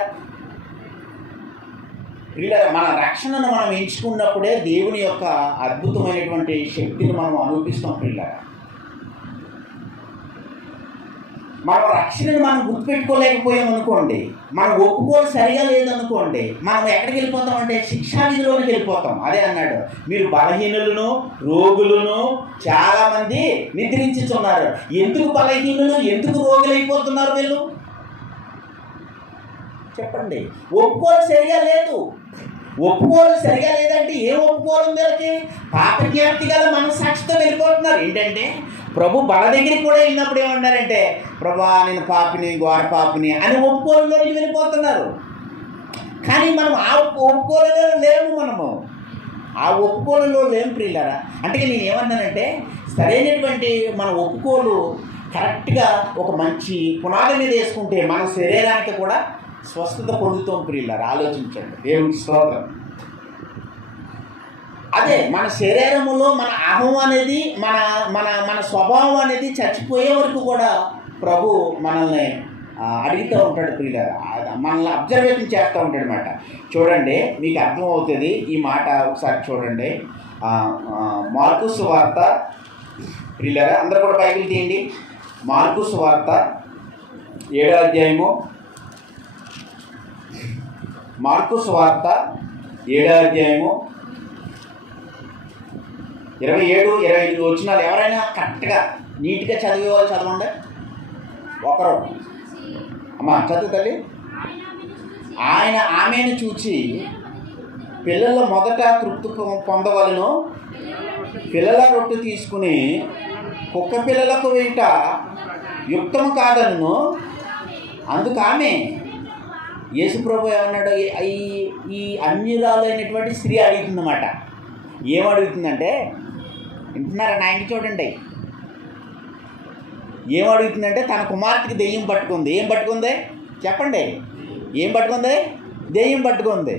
ప్రియులారా మన రక్షణను మనం ఎంచుకున్నప్పుడే దేవుని యొక్క అద్భుతమైనటువంటి శక్తిని మనం అనుభవిస్తాం. ప్రియులారా మన రక్షణను మనం గుర్తుపెట్టుకోలేకపోయామనుకోండి, మనం ఒప్పుకోలు సరిగా లేదనుకోండి, మనం ఎక్కడికి వెళ్ళిపోతామంటే శిక్షా విధిలోనికి వెళ్ళిపోతాం. అదే అన్నాడు, మీరు బలహీనులను రోగులను చాలామంది నిద్రించుతున్నారు. ఎందుకు బలహీనులు, ఎందుకు రోగులు అయిపోతున్నారు వీళ్ళు చెప్పండి. ఒప్పుకోలు సరిగా లేదు. ఒప్పుకోలు సరిగా లేదంటే ఏం ఒప్పుకోవాలి వీళ్ళకి? పాపజ్ఞాప్తి గల మనసాక్షితో వెళ్ళిపోతున్నారు. ఏంటంటే ప్రభు బల దగ్గరికి కూడా వెళ్ళినప్పుడు ఏమన్నారంటే, ప్రభా నేను పాపిని, ఘోర పాపిని అని ఒప్పుకోలులోకి వెళ్ళిపోతున్నారు. కానీ మనం ఆ ఒప్పుకోలలో లేము. ఆ ఒప్పుకోలలో లేము ప్రియులారా. అంటే నేను ఏమన్నానంటే, సరైనటువంటి మన ఒప్పుకోలు కరెక్ట్గా ఒక మంచి పునాది మీద వేసుకుంటే మన శరీరానికి కూడా స్వస్థత పొందుతాం ప్రియులారా. ఆలోచించండి. దేవుని స్తోత్రం. అదే మన శరీరములో మన అహం అనేది, మన మన మన స్వభావం అనేది చచ్చిపోయే వరకు కూడా ప్రభు మనల్ని అడుగుతూ ఉంటాడు ప్రియులారా. మనల్ని అబ్జర్వేషన్ చేస్తూ ఉంటాడు అన్నమాట. చూడండి, మీకు అర్థమవుతుంది ఈ మాట. ఒకసారి చూడండి, మార్కు సువార్త ప్రియులారా, అందరూ కూడా బైబిల్ తీయండి. మార్కు సువార్త 7వ అధ్యాయము. మార్కు సువార్త 7వ అధ్యాయము 27-28 వచనాలు. ఎవరైనా కరెక్ట్గా నీట్గా చదివే వాళ్ళు చదవండి. ఒకరు అమ్మా చదువు తల్లి. ఆయన ఆమెను చూచి, పిల్లలు మొదట తృప్తి పొందవలను, పిల్లల రొట్టె తీసుకుని కుక్క పిల్లలకు వేయట యుక్తం కాదను. అందుకు ఆమె యేసుప్రభు ఏమన్నాడు, ఈ అన్యురాలైనటువంటి స్త్రీ అడుగుతుందన్నమాట. ఏమడుగుతుందంటే, వింటున్నారా నాయన చూడండి, ఏమడుగుతుందంటే తన కుమార్తెకి దెయ్యం పట్టుకుంది. ఏం పట్టుకుంది చెప్పండి? ఏం పట్టుకుంది? దెయ్యం పట్టుకుంది.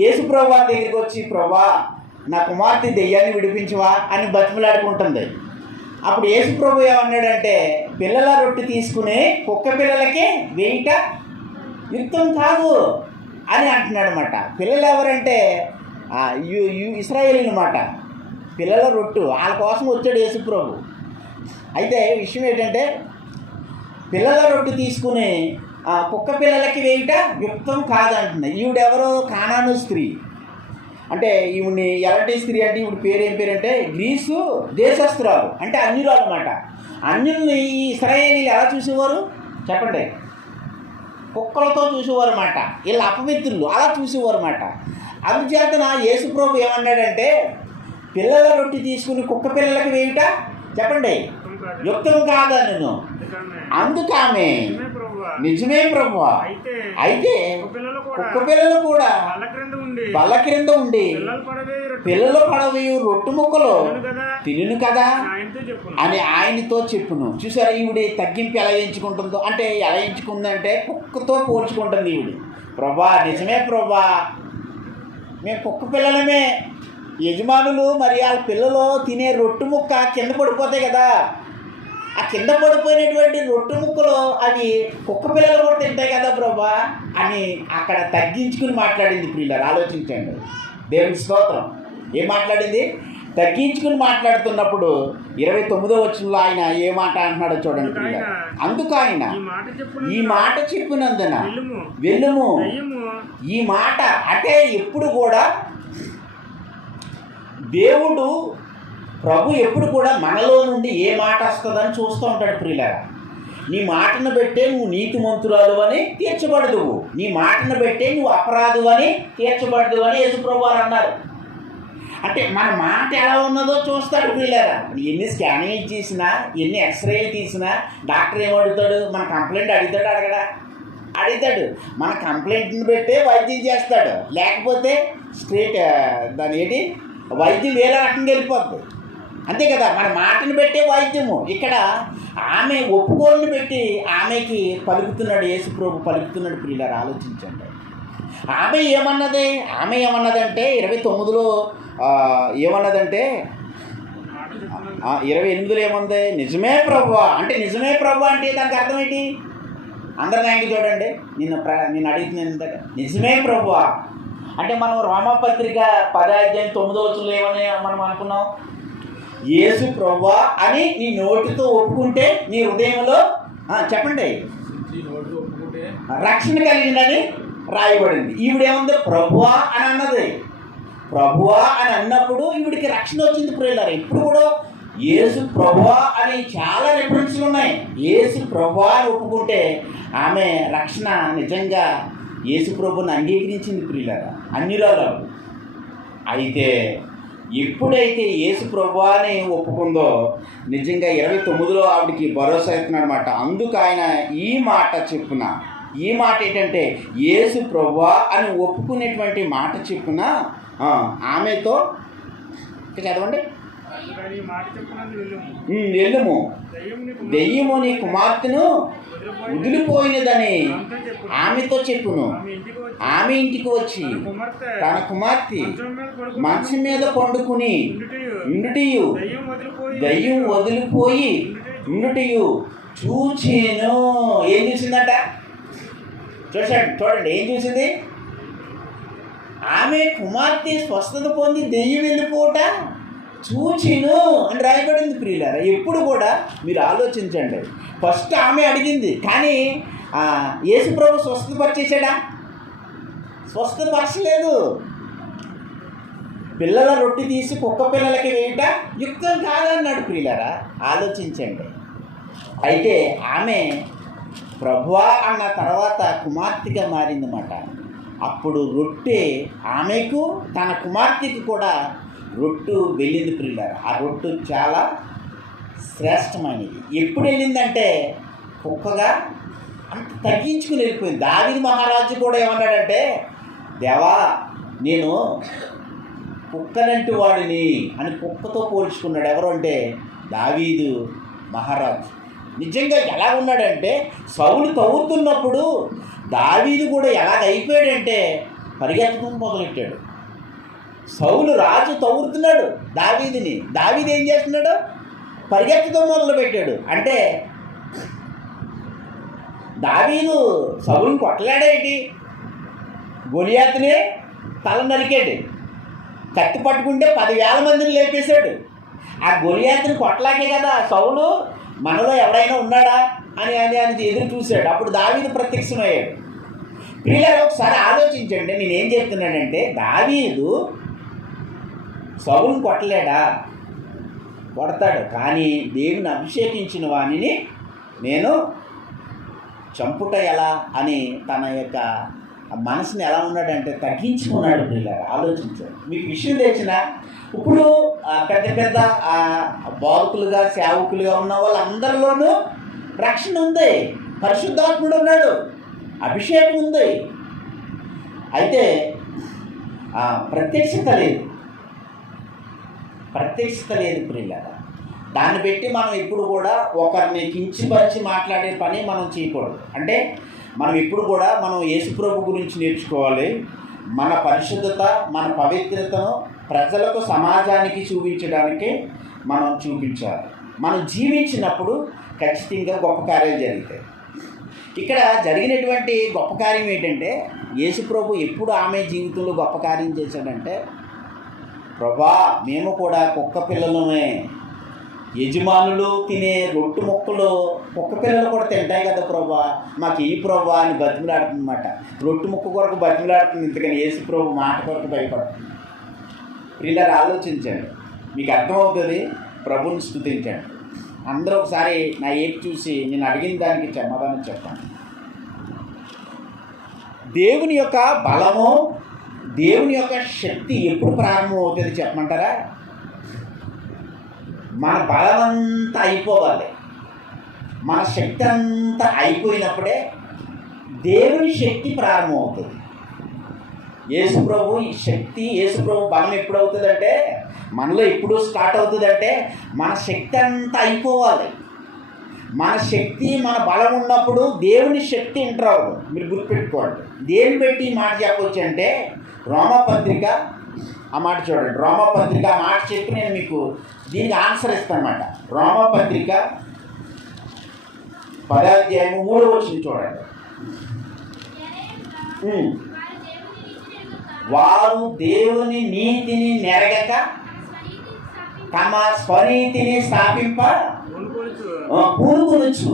యేసుప్రభు దగ్గరికి వచ్చి, ప్రభా నా కుమార్తె దెయ్యాన్ని విడిపించవా అని బతిమలాడుకుంటుంది. అప్పుడు యేసుప్రభు ఏమన్నాడంటే, పిల్లల రొట్టె తీసుకుని కుక్క పిల్లలకి వేయట యుక్తం కాదు అని అంటున్నాడు అన్నమాట. పిల్లలు ఎవరంటే ఇశ్రాయేలీలు అన్నమాట. పిల్లల రొట్టు వాళ్ళ కోసం వచ్చాడు యేసుప్రభు. అయితే విషయం ఏంటంటే, పిల్లల రొట్టు తీసుకుని కుక్క పిల్లలకి వేయట యుక్తం కాదంటుంది. ఈవిడెవరో కానాను స్త్రీ. అంటే ఈవిడ్ని ఎలాంటి స్త్రీ అంటే, ఈవిడ పేరు ఏం పేరంటే గ్రీసు దేశస్తురాలు, అంటే అన్యురాలు అన్నమాట. అన్యుల్ని ఈ ఇశ్రాయేలీలు ఎలా చూసేవారు చెప్పండి? కుక్కలతో చూసేవారు అన్నమాట. వీళ్ళు అపవిత్రులు అలా చూసేవారు అన్నమాట. అందుచేతన యేసు ప్రభు ఏమన్నాడంటే, పిల్లల రొట్టె తీసుకుని కుక్క పిల్లలకి వేయుట చెప్పండి యుక్తం కాదా నేను, అందుకామె నిజమే ప్రభువా, అయితే కుక్క పిల్లలు కూడా బల్ల క్రింద ఉండి పిల్లలు పడవేయు రొట్టె ముక్కలు తినును కదా అని ఆయనతో చెప్పును. చూసారా ఈవిడ తగ్గింపు ఎలా ఎంచుకుంటుందో, అంటే ఎలా ఎంచుకుందంటే కుక్కతో పోల్చుకుంటుంది ఈవిడ. ప్రభా నిజమే ప్రభా, మేము కుక్క పిల్లలమే, యజమానులు మరి వాళ్ళ పిల్లలు తినే రొట్టె ముక్క కింద పడిపోతాయి కదా, ఆ కింద పడిపోయినటువంటి రొట్టె ముక్కలు అవి కుక్క పిల్లలు కూడా తింటాయి కదా ప్రభా అని అక్కడ తగ్గించుకుని మాట్లాడింది. ప్రియులారా ఆలోచించండి, దేవుని స్తోత్రం. ఏం మాట్లాడింది? తగ్గించుకుని మాట్లాడుతున్నప్పుడు 29వ వచనంలో ఆయన ఏ మాట అంటున్నాడో చూడండి ప్రియులారా. అందుకు ఆయన ఈ మాట చెప్పినందున వెళ్ళుము. ఈ మాట అంటే ఎప్పుడు కూడా దేవుడు ప్రభు ఎప్పుడు కూడా మనలో నుండి ఏ మాట వస్తుందని చూస్తూ ఉంటాడు ప్రియులారా. నీ మాటను బట్టే నువ్వు నీతిమంతురాలు అని తీర్చబడదు, నీ మాటను బట్టే నువ్వు అపరాధు అని తీర్చబడదు అని యేసు ప్రభు వారు అన్నారు. అంటే మన మాట ఎలా ఉన్నదో చూస్తాడు ప్రియులారా. ఎన్ని స్కానింగ్ చేసినా, ఎన్ని ఎక్స్రే తీసినా డాక్టర్ ఏమడుగుతాడు? మన కంప్లైంట్ అడుగుతాడు. మన కంప్లైంట్ని బట్టే వైద్యం చేస్తాడు, లేకపోతే స్ట్రేట్ దాని ఏంటి వైద్యం వేరే రకంగా వెళ్ళిపోద్ది, అంతే కదా. మన మాటను పెట్టే వైద్యము. ఇక్కడ ఆమె ఒప్పుకోలుని పెట్టి ఆమెకి పలుకుతున్నాడు యేసు ప్రభు, పలుకుతున్నాడు ప్రియులారా. ఆలోచించండి, ఆమె ఏమన్నదంటే 29లో ఏమన్నదంటే 28లో ఏముంది? నిజమే ప్రభువా. అంటే నిజమే ప్రభు అంటే దానికి అర్థం ఏంటి? అందరి నాయకు చూడండి, నేను అడుగుతున్నాను నిజమే ప్రభువా అంటే మనం రోమపత్రిక 10:9 ఏమని మనం అనుకున్నాం? యేసు ప్రభువా అని నీ నోటితో ఒప్పుకుంటే నీ హృదయంలో చెప్పండి రక్షణ కలిగిందని రాయబడింది. ఈవిడేముంది? ప్రభువా అని అన్నది. ప్రభువా అని అన్నప్పుడు ఈవిడికి రక్షణ వచ్చింది ప్రియులారా. ఇప్పుడు కూడా యేసు ప్రభువా అని చాలా రెఫరెన్స్లు ఉన్నాయి. యేసు ప్రభువా అని ఒప్పుకుంటే ఆమె రక్షణ నిజంగా యేసు ప్రభుని అంగీకరించింది ప్రియులారా, అన్యురాలు. అయితే ఎప్పుడైతే యేసు ప్రభువా అని ఒప్పుకుందో నిజంగా 29లో ఆవిడికి భరోసా అవుతున్నాడు అనమాట. అందుకు ఆయన ఈ మాట చెప్పున, ఈ మాట ఏంటంటే యేసు ప్రభువా అని ఒప్పుకునేటువంటి మాట చెప్పున ఆమెతో చదవండి, వెళ్ళుము, దెయ్యము నీ కుమార్తెను వదిలిపోయినదని ఆమెతో చెప్పును. ఆమె ఇంటికి వచ్చి తన కుమార్తె మంచం మీద పండుకుని ఉండుటయు దయ్యం వదిలిపోయి ఉండుటయు చూచెను. ఏం చూసిందట? చూడండి ఏం చూసింది? ఆమె కుమార్తె స్వస్థత పొంది దెయ్యం వెళ్ళిపోవట చూచెను అని రాయబడింది ప్రియులారా. ఎప్పుడు కూడా మీరు ఆలోచించండి, ఫస్ట్ ఆమె అడిగింది, కానీ యేసు ప్రభు స్వస్థపరిచేసాడా? స్వస్థపరచలేదు. పిల్లల రొట్టె తీసి కుక్క పిల్లలకి వేయట యుక్తం కాదన్నాడు ప్రియులారా. ఆలోచించండి. అయితే ఆమె ప్రభువా అన్న తర్వాత కుమార్తెగా మారిందన్నమాట. అప్పుడు రొట్టె ఆమెకు తన కుమార్తెకి కూడా రొట్టు వెళ్ళింది ప్రియులారా. ఆ రొట్టు చాలా శ్రేష్టమైనది. ఎప్పుడు వెళ్ళిందంటే కుక్కగా అంత తగ్గించుకుని వెళ్ళిపోయింది. దావీదు మహారాజు కూడా ఏమన్నాడంటే, దేవా నేను కుక్కనంటి వాడిని అని కుక్కతో పోల్చుకున్నాడు. ఎవరు అంటే దావీదు మహారాజు. నిజంగా ఎలా ఉన్నాడంటే సౌలు తవ్వుతున్నప్పుడు దావీదు కూడా ఎలాగైపోయాడంటే పరిగెత్తడం మొదలెట్టాడు. సౌలు రాజు తవ్వుతున్నాడు దావీదుని, దావీదు ఏం చేస్తున్నాడు? పరిగెత్తడం మొదలుపెట్టాడు. అంటే దావీదు సౌలుని కొట్టలేడేంటి? గొలియాతునే తల నరికాడు. కత్తి పట్టుకుంటే 10,000 మందిని లేపేశాడు. ఆ గొలియాతుని కొట్టలాకే కదా సౌలు మనలో ఎవరైనా ఉన్నాడా అని అని అని ఎదురు చూశాడు. అప్పుడు దావీదు ప్రత్యక్షమయ్యాడు. ప్రియులారా ఒకసారి ఆలోచించండి, నేనేం చెప్తున్నానంటే దావీదు సౌలుని కొట్టలేడా? కొడతాడు. కానీ దేవుని అభిషేకించిన వాణిని నేను చంపుట ఎలా అని తన యొక్క ఆ మనసుని ఎలా ఉన్నాడంటే తగ్గించుకున్నాడు. పిల్లలు ఆలోచించాడు. మీకు విషయం తెలిసిన ఇప్పుడు పెద్ద పెద్ద బాధకులుగా సేవకులుగా ఉన్న వాళ్ళందరిలోనూ రక్షణ ఉంది, పరిశుద్ధాత్ముడు ఉన్నాడు, అభిషేకం ఉంది. అయితే ప్రత్యక్షత లేదు, ప్రియులారా. దాన్ని బట్టి మనం ఎప్పుడు కూడా ఒకరిని కించపరిచి మాట్లాడే పని మనం చేయకూడదు. అంటే మనం ఎప్పుడు కూడా మనం యేసుప్రభు గురించి నేర్చుకోవాలి. మన పరిశుద్ధత, మన పవిత్రతను ప్రజలకు, సమాజానికి చూపించడానికి మనం చూపించాలి. మనం జీవించినప్పుడు ఖచ్చితంగా గొప్ప కార్యాలు జరుగుతాయి. ఇక్కడ జరిగినటువంటి గొప్ప కార్యం ఏంటంటే, యేసుప్రభు ఎప్పుడు ఆమె జీవితంలో గొప్ప కార్యం చేశాడంటే, ప్రభా మేము కూడా కుక్క పిల్లలమే, యజమానులు తినే రొట్టు ముక్కలు కుక్క పిల్లలు కూడా తింటాయి కదా ప్రభా, మాకు ఈ ప్రభా అని బతిమలాడుతుందన్నమాట. రొట్టు ముక్క కొరకు బతిమలాడుతుంది, ఇంతకని యేసు ప్రభు మాట కొరకు భయపడుతుంది. పిల్లలు ఆలోచించండి, మీకు అర్థమవుతుంది. ప్రభుని స్తుతించండి. అందరూ ఒకసారి నా ఏపు చూసి నేను అడిగిన దానికి సమాధానం చెప్పండి. దేవుని యొక్క బలము, దేవుని యొక్క శక్తి ఎప్పుడు ప్రారంభం అవుతుంది చెప్పమంటారా? మన బలం అంతా అయిపోవాలి, మన శక్తి అంతా అయిపోయినప్పుడే దేవుని శక్తి ప్రారంభం అవుతుంది. యేసుప్రభు శక్తి, యేసుప్రభు బలం ఎప్పుడు అవుతుందంటే, మనలో ఎప్పుడు స్టార్ట్ అవుతుందంటే మన శక్తి అంతా అయిపోవాలి. మన శక్తి, మన బలం ఉన్నప్పుడు దేవుని శక్తి ఎంటర్ అవ్వదు. మీరు గుర్తుపెట్టుకోండి. దేని పెట్టి మాట చెప్పవచ్చు అంటే, రోమపత్రిక ఆ మాట చూడండి. రోమపత్రిక ఆ మాట చెప్పి నేను మీకు దీనికి ఆన్సర్ ఇస్తాను అన్నమాట. రోమపత్రిక 10వ అధ్యాయం 3వ వచనం చూడండి. వారు దేవుని నీతిని నెరగక తమ స్వనీతిని స్థాపింప పూనుకొనుచు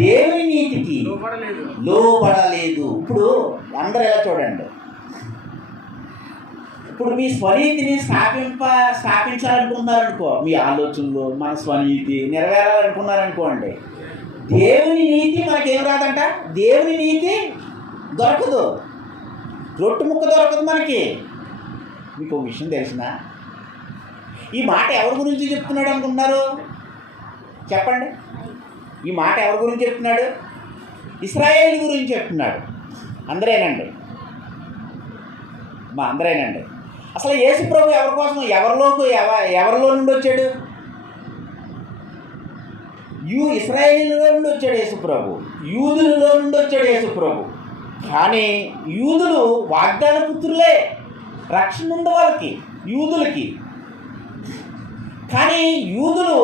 దేవుని నీతికి లోబడలేదు. ఇప్పుడు అందరూ ఎలా చూడండి. ఇప్పుడు మీ స్వనీతిని స్థాపించాలనుకున్నారనుకో, మీ ఆలోచనలు మన స్వనీతి నెరవేరాలనుకున్నారనుకోండి, దేవుని నీతి మనకేం రాదంట. దేవుని నీతి దొరకదు, రొట్టు ముక్క దొరకదు మనకి. మీకు ఒక విషయం తెలిసిన, ఈ మాట ఎవరి గురించి చెప్తున్నాడు అనుకుంటున్నారు చెప్పండి? ఈ మాట ఎవరి గురించి చెప్తున్నాడు? ఇశ్రాయేలు గురించి చెప్తున్నాడు. అందరేనండి, అందరేనండి. అసలు యేసుప్రభు ఎవరి కోసం, ఎవరిలో నుండి వచ్చాడు? ఇశ్రాయేలీలో నుండి వచ్చాడు యేసుప్రభు, యూదులలో నుండి వచ్చాడు యేసుప్రభు. కానీ యూదులు వాగ్దాన పుత్రులే, రక్షణ ఉంది వాళ్ళకి, యూదులకి. కానీ యూదులు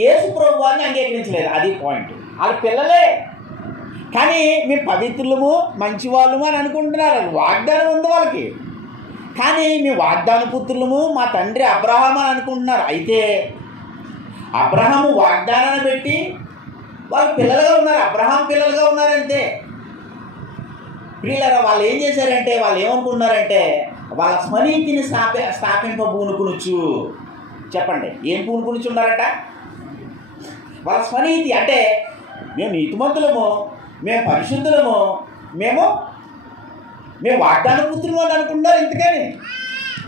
యేసుప్రభు వారిని అంగీకరించలేదు. అది పాయింట్. వాళ్ళ పిల్లలే, కానీ మేము పవిత్రులము, మంచివాళ్ళము అని అనుకుంటున్నారు. వాగ్దానం ఉంది వాళ్ళకి, కానీ మేము వాగ్దాన పుత్రులము, మా తండ్రి అబ్రహాం అని అనుకుంటున్నారు. అయితే అబ్రహాము వాగ్దానాన్ని పెట్టి వాళ్ళు పిల్లలుగా ఉన్నారు, అబ్రహాం పిల్లలుగా ఉన్నారంతే. ప్రియులారా, వాళ్ళు ఏం చేశారంటే, వాళ్ళు ఏమనుకున్నారంటే, వాళ్ళ స్వనీతిని స్థాపింపబూనుకునుచు. చెప్పండి, ఏం పూనుకునిచి ఉన్నారట? వాళ్ళ స్వనీతి. అంటే మేము నీతిమంతులము, మేము పరిశుద్ధులము, మేము వాగ్దాన పుత్రులు అని అనుకుంటారు. ఇంతకని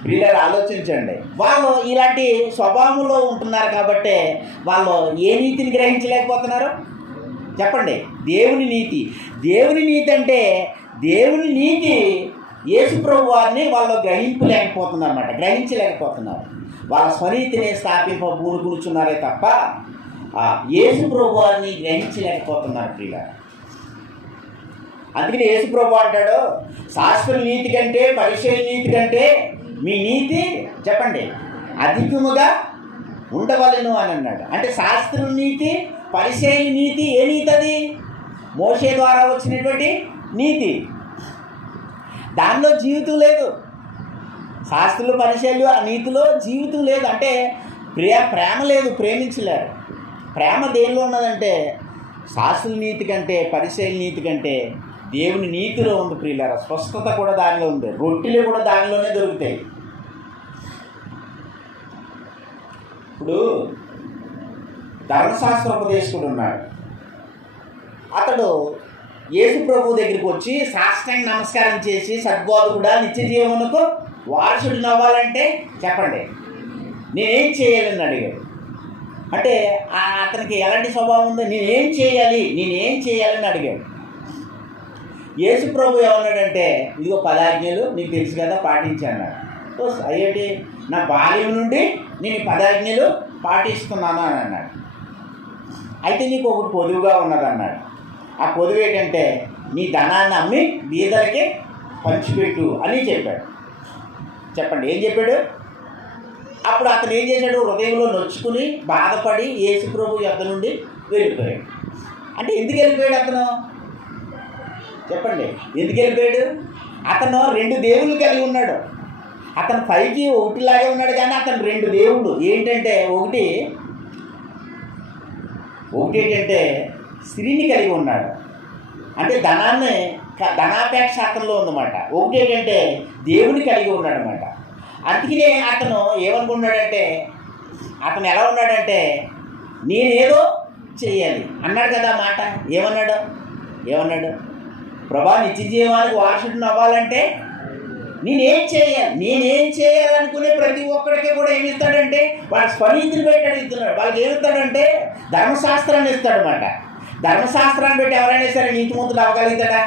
ప్రియులారా ఆలోచించండి. వాళ్ళు ఇలాంటి స్వభావంలో ఉంటున్నారు కాబట్టి వాళ్ళు ఏ నీతిని గ్రహించలేకపోతున్నారు చెప్పండి? దేవుని నీతి. దేవుని నీతి అంటే దేవుని నీతి యేసుప్రభు వారిని వాళ్ళు గ్రహించలేకపోతున్నారు అన్నమాట, గ్రహించలేకపోతున్నారు. వాళ్ళ స్వనీతిని పూనుకునుచున్నారే తప్ప యేసుప్రభు వారిని గ్రహించలేకపోతున్నారు ప్రియులారా. అందుకని యేసుప్రభు అంటాడు, శాస్త్రుల నీతి కంటే పరిసయ్యుల నీతి కంటే మీ నీతి చెప్పండి అధికముగా ఉండవలెను అని అన్నాడు. అంటే శాస్త్రుల నీతి, పరిసయ్యుల నీతి ఏ నీతి? అది మోషే ద్వారా వచ్చినటువంటి నీతి. దానిలో జీవితం లేదు. శాస్త్రులు, పరిసయ్యులు ఆ నీతిలో జీవితం లేదు. అంటే ప్రేమ లేదు, ప్రేమించలేరు. ప్రేమ దేనిలో ఉన్నదంటే శాస్త్రుల నీతి కంటే, పరిసయ్యుల నీతి కంటే దేవుని నీతిలో ఉంది ప్రియులారా. స్వస్థత కూడా దానిలో ఉంది, రొట్టెలు కూడా దానిలోనే దొరుకుతాయి. ఇప్పుడు ధర్మశాస్త్ర ఉపదేశకుడు ఉన్నాడు. అతడు యేసు ప్రభు దగ్గరికి వచ్చి సాష్టాంగ నమస్కారం చేసి సద్బోధకుడా నిత్య జీవమునకు వారసుడు అవ్వాలంటే చెప్పండి నేనేం చేయాలని అడిగాడు. అంటే అతనికి ఎలాంటి స్వభావం ఉంది? నేనేం చేయాలని అడిగాడు. యేసు ప్రభు ఏమన్నాడంటే ఇదిగో 10 ఆజ్ఞలు నీకు తెలుసు కదా పాటించాను. సో అయ్యేటి నా బాల్యం నుండి నేను 10 ఆజ్ఞలు పాటిస్తున్నాను అని అన్నాడు. అయితే నీకు ఒకటి పొదువుగా ఉన్నదన్నాడు. ఆ పొదువు ఏంటంటే నీ ధనాన్ని అమ్మి బీదలకి పంచిపెట్టు అని చెప్పాడు. చెప్పండి ఏం చెప్పాడు? అప్పుడు అతను ఏం చేశాడు? హృదయంలో నొచ్చుకుని బాధపడి యేసు ప్రభు యొద్ద నుండి వెళ్ళిపోయాడు. అంటే ఎందుకు వెళ్ళిపోయాడు అతను? చెప్పండి ఎందుకు వెళ్ళిపోయాడు? అతను 2 దేవుళ్ళు కలిగి ఉన్నాడు. అతను పైకి ఒకటిలాగే ఉన్నాడు కానీ అతను 2 దేవుళ్ళు. ఏంటంటే ఒకటి ఏంటంటే స్త్రీని కలిగి ఉన్నాడు. అంటే ధనాపేక్ష అతనిలో ఉందన్నమాట. ఒకటి ఏంటంటే దేవుని కలిగి ఉన్నాడు అనమాట. అందుకనే అతను ఏమనుకున్నాడంటే అతను ఎలా ఉన్నాడంటే నేనేదో చెయ్యాలి అన్నాడు కదా మాట. ఏమన్నాడు? ప్రభా నిత్య జీవానికి వారసుడిని అవ్వాలంటే నేనేం చేయాలనుకునే ప్రతి ఒక్కడికి కూడా ఏమిస్తాడంటే వాళ్ళ స్వనీతిని పెట్టి అడుగుతున్నాడు. వాళ్ళకి ఏమిస్తాడంటే ధర్మశాస్త్రాన్ని ఇస్తాడు అన్నమాట. ధర్మశాస్త్రాన్ని పెట్టి ఎవరైనా సరే నీతిమంతుడు అవ్వగలుగుతాడా?